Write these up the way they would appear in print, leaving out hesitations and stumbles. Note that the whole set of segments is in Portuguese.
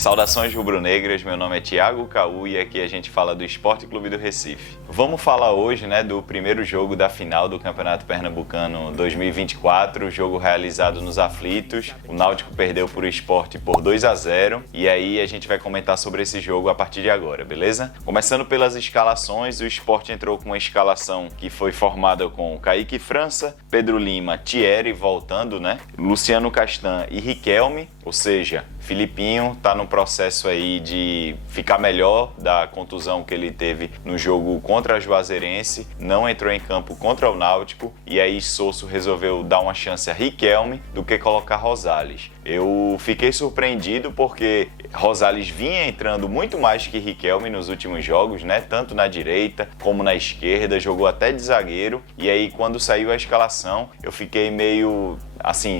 Saudações rubro-negras, meu nome é Thiago Caú e aqui a gente fala do Sport Clube do Recife. Vamos falar hoje, do primeiro jogo da final do Campeonato Pernambucano 2024, jogo realizado nos Aflitos. O Náutico perdeu para o Sport por 2-0 e aí a gente vai comentar sobre esse jogo a partir de agora, beleza? Começando pelas escalações, o Sport entrou com uma escalação que foi formada com Kaique França, Pedro Lima, Thierry voltando, Luciano Castan e Riquelme, ou seja, Filipinho está no processo aí de ficar melhor da contusão que ele teve no jogo contra a Juazeirense, não entrou em campo contra o Náutico e aí Sosso resolveu dar uma chance a Riquelme do que colocar Rosales. Eu fiquei surpreendido porque Rosales vinha entrando muito mais que Riquelme nos últimos jogos, tanto na direita como na esquerda, jogou até de zagueiro e aí quando saiu a escalação eu fiquei meio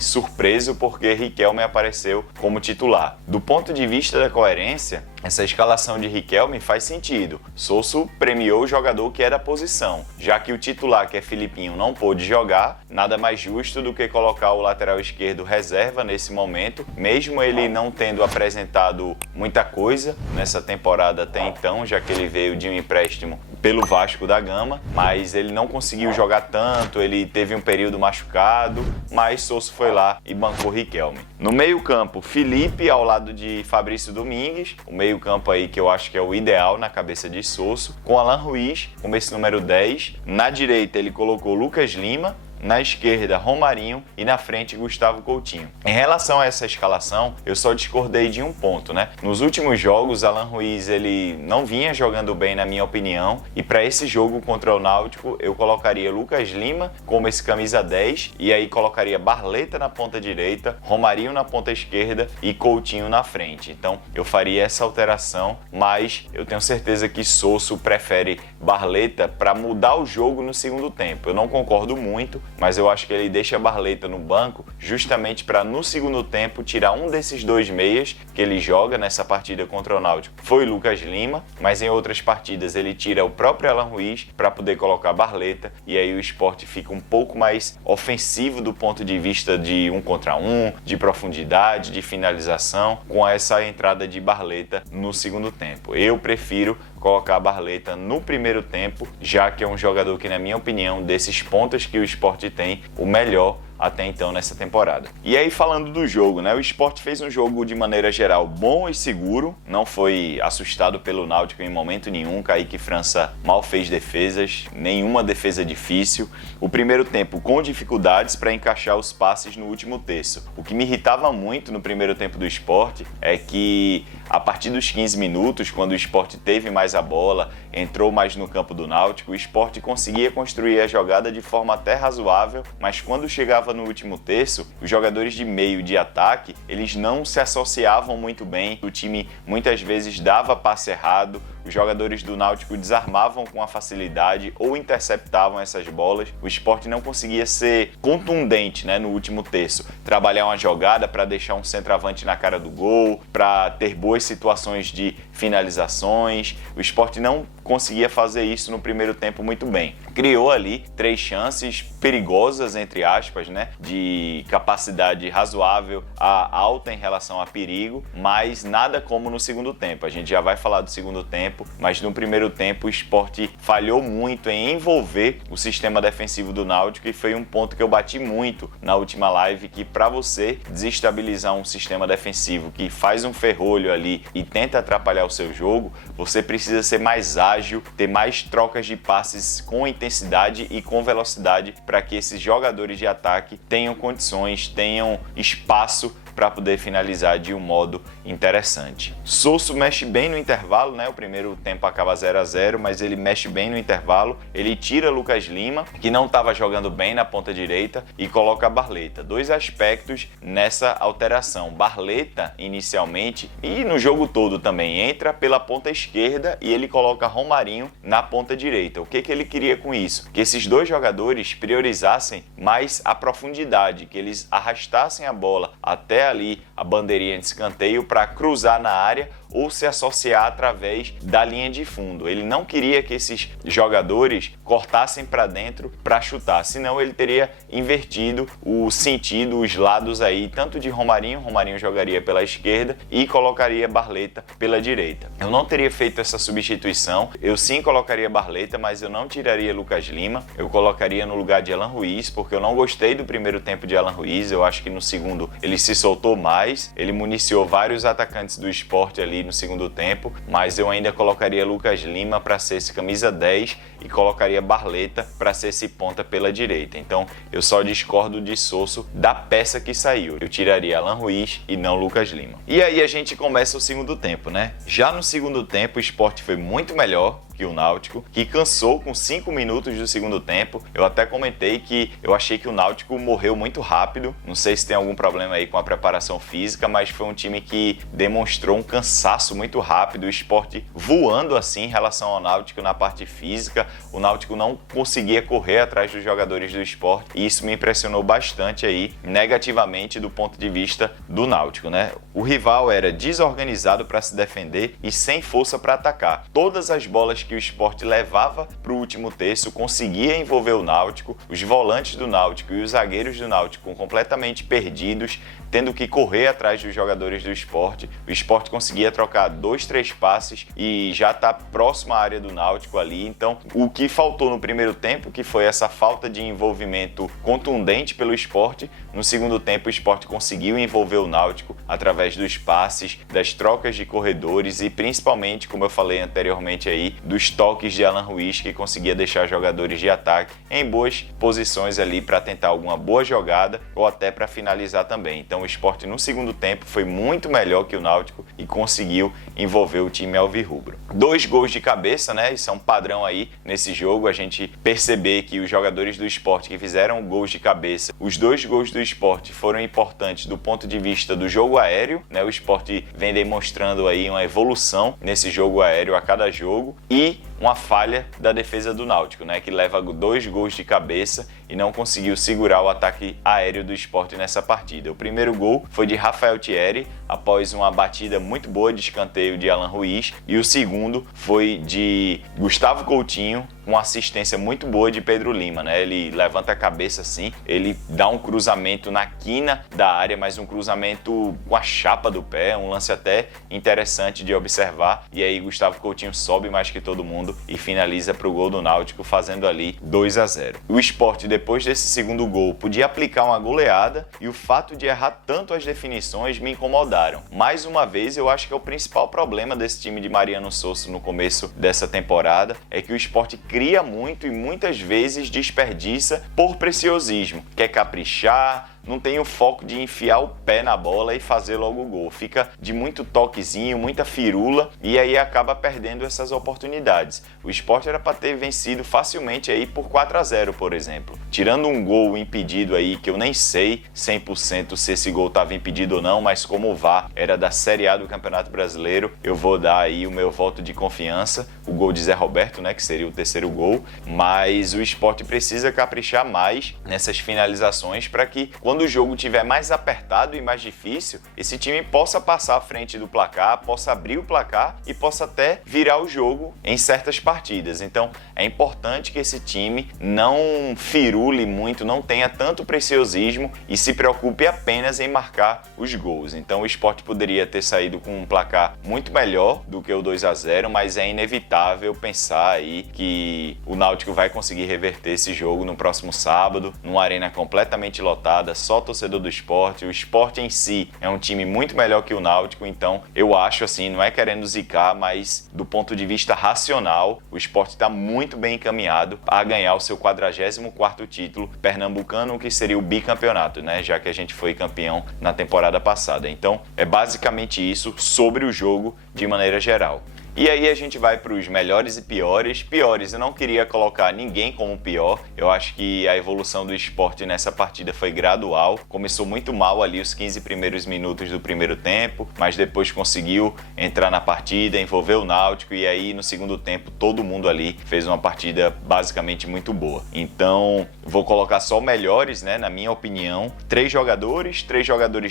surpreso porque Riquelme apareceu como titular. Do ponto de vista da coerência, essa escalação de Riquelme faz sentido. Sosso premiou o jogador que é da posição. Já que o titular, que é Filipinho, não pôde jogar, nada mais justo do que colocar o lateral esquerdo reserva nesse momento, mesmo ele não tendo apresentado muita coisa nessa temporada até então, já que ele veio de um empréstimo pelo Vasco da Gama, mas ele não conseguiu jogar tanto, ele teve um período machucado, mas Sosso foi lá e bancou Riquelme. No meio-campo, Felipe ao lado de Fabrício Domingues, o meio-campo aí que eu acho que é o ideal na cabeça de Sosso, com Alan Ruiz, como esse número 10. Na direita ele colocou Lucas Lima, na esquerda Romarinho e na frente Gustavo Coutinho. Em relação a essa escalação, eu só discordei de um ponto, Nos últimos jogos, Alan Ruiz ele não vinha jogando bem na minha opinião e para esse jogo contra o Náutico eu colocaria Lucas Lima como esse camisa 10 e aí colocaria Barleta na ponta direita, Romarinho na ponta esquerda e Coutinho na frente. Então eu faria essa alteração, mas eu tenho certeza que Sosso prefere Barleta para mudar o jogo no segundo tempo. Eu não concordo muito, mas eu acho que ele deixa a Barleta no banco justamente para no segundo tempo tirar um desses dois meias que ele joga nessa partida contra o Náutico. Foi Lucas Lima, mas em outras partidas ele tira o próprio Alan Ruiz para poder colocar Barleta e aí o Sport fica um pouco mais ofensivo do ponto de vista de 1 contra 1, de profundidade, de finalização, com essa entrada de Barleta no segundo tempo. Eu prefiro colocar a Barleta no primeiro tempo, já que é um jogador que, na minha opinião, desses pontas que o Sport tem, o melhor até então nessa temporada. E aí falando do jogo, o Sport fez um jogo de maneira geral bom e seguro, não foi assustado pelo Náutico em momento nenhum. Kaique França mal fez defesas, nenhuma defesa difícil. O primeiro tempo com dificuldades para encaixar os passes no último terço. O que me irritava muito no primeiro tempo do Sport é que a partir dos 15 minutos, quando o Sport teve mais a bola, entrou mais no campo do Náutico, o Sport conseguia construir a jogada de forma até razoável, mas quando chegava no último terço, os jogadores de meio de ataque, eles não se associavam muito bem, o time muitas vezes dava passe errado, os jogadores do Náutico desarmavam com a facilidade ou interceptavam essas bolas, o Sport não conseguia ser contundente no último terço, trabalhar uma jogada para deixar um centroavante na cara do gol, para ter boas situações de finalizações, o Sport não conseguia fazer isso no primeiro tempo muito bem. Criou ali 3 chances perigosas, entre aspas, de capacidade razoável a alta em relação a perigo, mas nada como no segundo tempo. A gente já vai falar do segundo tempo, mas no primeiro tempo o Sport falhou muito em envolver o sistema defensivo do Náutico e foi um ponto que eu bati muito na última live, que para você desestabilizar um sistema defensivo que faz um ferrolho ali e tenta atrapalhar o seu jogo, você precisa ser mais ágil, ter mais trocas de passes com intensidade e com velocidade para que esses jogadores de ataque tenham condições, tenham espaço para poder finalizar de um modo interessante. Sosso mexe bem no intervalo, o primeiro tempo acaba 0-0, mas ele mexe bem no intervalo, ele tira Lucas Lima, que não estava jogando bem na ponta direita, e coloca Barleta. 2 aspectos nessa alteração. Barleta, inicialmente, e no jogo todo também, entra pela ponta esquerda e ele coloca Romarinho na ponta direita. O que ele queria com isso? Que esses dois jogadores priorizassem mais a profundidade, que eles arrastassem a bola até ali a bandeirinha de escanteio para cruzar na área ou se associar através da linha de fundo. Ele não queria que esses jogadores cortassem para dentro para chutar, senão ele teria invertido o sentido, os lados aí, tanto de Romarinho jogaria pela esquerda e colocaria Barleta pela direita. Eu não teria feito essa substituição, eu sim colocaria Barleta, mas eu não tiraria Lucas Lima, eu colocaria no lugar de Alan Ruiz, porque eu não gostei do primeiro tempo de Alan Ruiz, eu acho que no segundo ele se soltou mais, ele municiou vários atacantes do Sport ali no segundo tempo, mas eu ainda colocaria Lucas Lima para ser esse camisa 10 e colocaria Barleta para ser esse ponta pela direita. Então eu só discordo de Sosso da peça que saiu. Eu tiraria Alan Ruiz e não Lucas Lima. E aí a gente começa o segundo tempo, né? Já no segundo tempo o Sport foi muito melhor que o Náutico, que cansou com 5 minutos do segundo tempo. Eu até comentei que eu achei que o Náutico morreu muito rápido. Não sei se tem algum problema aí com a preparação física, mas foi um time que demonstrou um cansaço muito rápido. O Sport voando assim em relação ao Náutico na parte física. O Náutico não conseguia correr atrás dos jogadores do Sport e isso me impressionou bastante aí negativamente do ponto de vista do Náutico, né? O rival era desorganizado para se defender e sem força para atacar. Todas as bolas que o Sport levava para o último terço conseguia envolver o Náutico, os volantes do Náutico e os zagueiros do Náutico completamente perdidos, tendo que correr atrás dos jogadores do Sport. O Sport conseguia trocar 2, 3 passes e já está próximo à área do Náutico ali. Então, o que faltou no primeiro tempo, que foi essa falta de envolvimento contundente pelo Sport, no segundo tempo o Sport conseguiu envolver o Náutico através dos passes, das trocas de corredores e principalmente, como eu falei anteriormente aí, dos toques de Alan Ruiz, que conseguia deixar jogadores de ataque em boas posições ali para tentar alguma boa jogada ou até para finalizar também. Então o Sport no segundo tempo foi muito melhor que o Náutico e conseguiu envolver o time alvirrubro. 2 gols de cabeça, né? Isso é um padrão aí nesse jogo, a gente perceber que os jogadores do Sport que fizeram gols de cabeça, os 2 gols do Sport foram importantes do ponto de vista do jogo aéreo, né? O Sport vem demonstrando aí uma evolução nesse jogo aéreo a cada jogo e uma falha da defesa do Náutico, né, que leva 2 gols de cabeça e não conseguiu segurar o ataque aéreo do Sport nessa partida. O primeiro gol foi de Rafael Thierry, após uma batida muito boa de escanteio de Alan Ruiz, e o segundo foi de Gustavo Coutinho, uma assistência muito boa de Pedro Lima, né? Ele levanta a cabeça assim, ele dá um cruzamento na quina da área, mas um cruzamento com a chapa do pé, um lance até interessante de observar, e aí Gustavo Coutinho sobe mais que todo mundo e finaliza para o gol do Náutico, fazendo ali 2-0. O Sport, depois desse segundo gol, podia aplicar uma goleada e o fato de errar tanto as definições me incomodaram. Mais uma vez, eu acho que é o principal problema desse time de Mariano Sosso no começo dessa temporada, é que o Sport cria muito e muitas vezes desperdiça por preciosismo, quer caprichar, não tem o foco de enfiar o pé na bola e fazer logo o gol. Fica de muito toquezinho, muita firula e aí acaba perdendo essas oportunidades. O Sport era para ter vencido facilmente aí por 4-0, por exemplo. Tirando um gol impedido aí, que eu nem sei 100% se esse gol estava impedido ou não, mas como o VAR era da Série A do Campeonato Brasileiro, eu vou dar aí o meu voto de confiança, o gol de Zé Roberto, né, que seria o terceiro gol, mas o Sport precisa caprichar mais nessas finalizações para que quando o jogo estiver mais apertado e mais difícil, esse time possa passar à frente do placar, possa abrir o placar e possa até virar o jogo em certas partidas. Então é importante que esse time não firule muito, não tenha tanto preciosismo e se preocupe apenas em marcar os gols. Então o Sport poderia ter saído com um placar muito melhor do que o 2-0, mas é inevitável pensar aí que o Náutico vai conseguir reverter esse jogo no próximo sábado, numa arena completamente lotada, só torcedor do Sport. O Sport em si é um time muito melhor que o Náutico, então eu acho assim, não é querendo zicar, mas do ponto de vista racional, o Sport está muito bem encaminhado a ganhar o seu 44º título pernambucano, que seria o bicampeonato, né? Já que a gente foi campeão na temporada passada. Então é basicamente isso sobre o jogo de maneira geral. E aí a gente vai para os melhores e piores. Piores, eu não queria colocar ninguém como pior. Eu acho que a evolução do Sport nessa partida foi gradual. Começou muito mal ali os 15 primeiros minutos do primeiro tempo, mas depois conseguiu entrar na partida, envolver o Náutico, e aí no segundo tempo todo mundo ali fez uma partida basicamente muito boa. Então vou colocar só melhores, né, na minha opinião. Três jogadores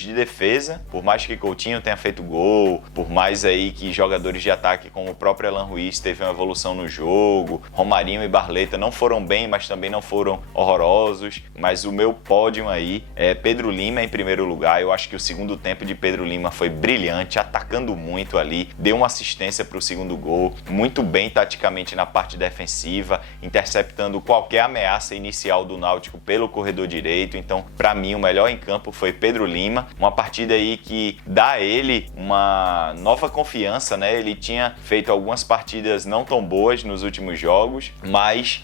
de defesa, por mais que Coutinho tenha feito gol, por mais aí que jogadores de ataque como o próprio Alan Ruiz teve uma evolução no jogo, Romarinho e Barleta não foram bem, mas também não foram horrorosos. Mas o meu pódio aí é Pedro Lima em primeiro lugar. Eu acho que o segundo tempo de Pedro Lima foi brilhante, atacando muito ali, deu uma assistência para o segundo gol, muito bem taticamente na parte defensiva, interceptando qualquer ameaça inicial do Náutico pelo corredor direito. Então, para mim, o melhor em campo foi Pedro Lima, uma partida aí que dá a ele uma nova confiança, né? Ele tinha feito algumas partidas não tão boas nos últimos jogos, mas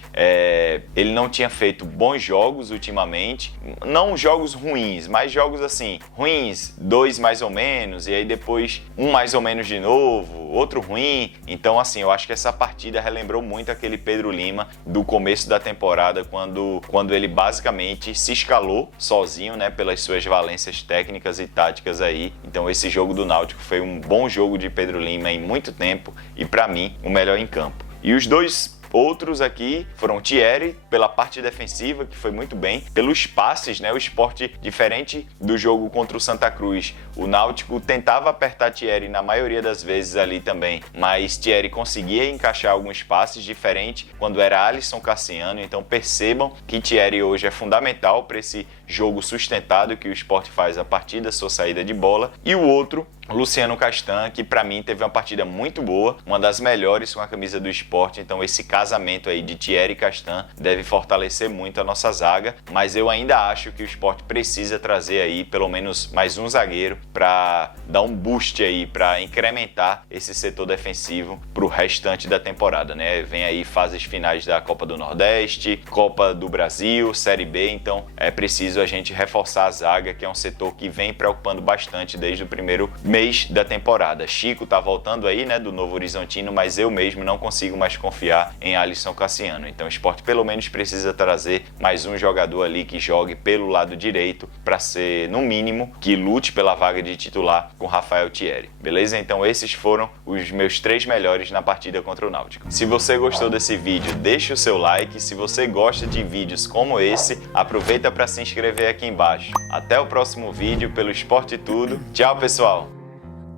ele não tinha feito bons jogos ultimamente, não jogos ruins, mas jogos assim, ruins, 2 mais ou menos, e aí depois um mais ou menos de novo, outro ruim. Então assim, eu acho que essa partida relembrou muito aquele Pedro Lima do começo da temporada, quando ele basicamente se escalou sozinho, né, pelas suas valências técnicas e táticas aí. Então esse jogo do Náutico foi um bom jogo de Pedro Lima em muito tempo e para mim o melhor em campo. E os dois outros aqui foram Thierry, pela parte defensiva, que foi muito bem, pelos passes, né? O Sport, diferente do jogo contra o Santa Cruz, o Náutico tentava apertar Thierry na maioria das vezes ali também, mas Thierry conseguia encaixar alguns passes diferentes quando era Alisson Cassiano. Então percebam que Thierry hoje é fundamental para esse jogo sustentado que o Sport faz a partir da sua saída de bola. E o outro, Luciano Castan, que para mim teve uma partida muito boa, uma das melhores com a camisa do Sport. Então esse casamento aí de Thierry e Castan deve fortalecer muito a nossa zaga, mas eu ainda acho que o Sport precisa trazer aí pelo menos mais um zagueiro para dar um boost aí, para incrementar esse setor defensivo para o restante da temporada, né? Vem aí fases finais da Copa do Nordeste, Copa do Brasil, Série B, então é preciso a gente reforçar a zaga, que é um setor que vem preocupando bastante desde o primeiro mês da temporada. Chico tá voltando aí, né, do Novo Horizontino, mas eu mesmo não consigo mais confiar em Alisson Cassiano. Então o Sport pelo menos precisa trazer mais um jogador ali que jogue pelo lado direito para ser, no mínimo, que lute pela vaga de titular com Rafael Thierry. Beleza? Então esses foram os meus 3 melhores na partida contra o Náutico. Se você gostou desse vídeo, deixa o seu like. Se você gosta de vídeos como esse, aproveita para se inscrever aqui embaixo. Até o próximo vídeo pelo Sport Tudo. Tchau, pessoal!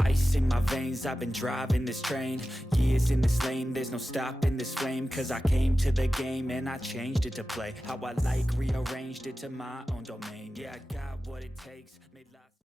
Ice in my veins, I've been driving this train. Years in this lane, there's no stopping this flame. Cause I came to the game and I changed it to play how I like, rearranged it to my own domain. Yeah, I got what it takes, made lots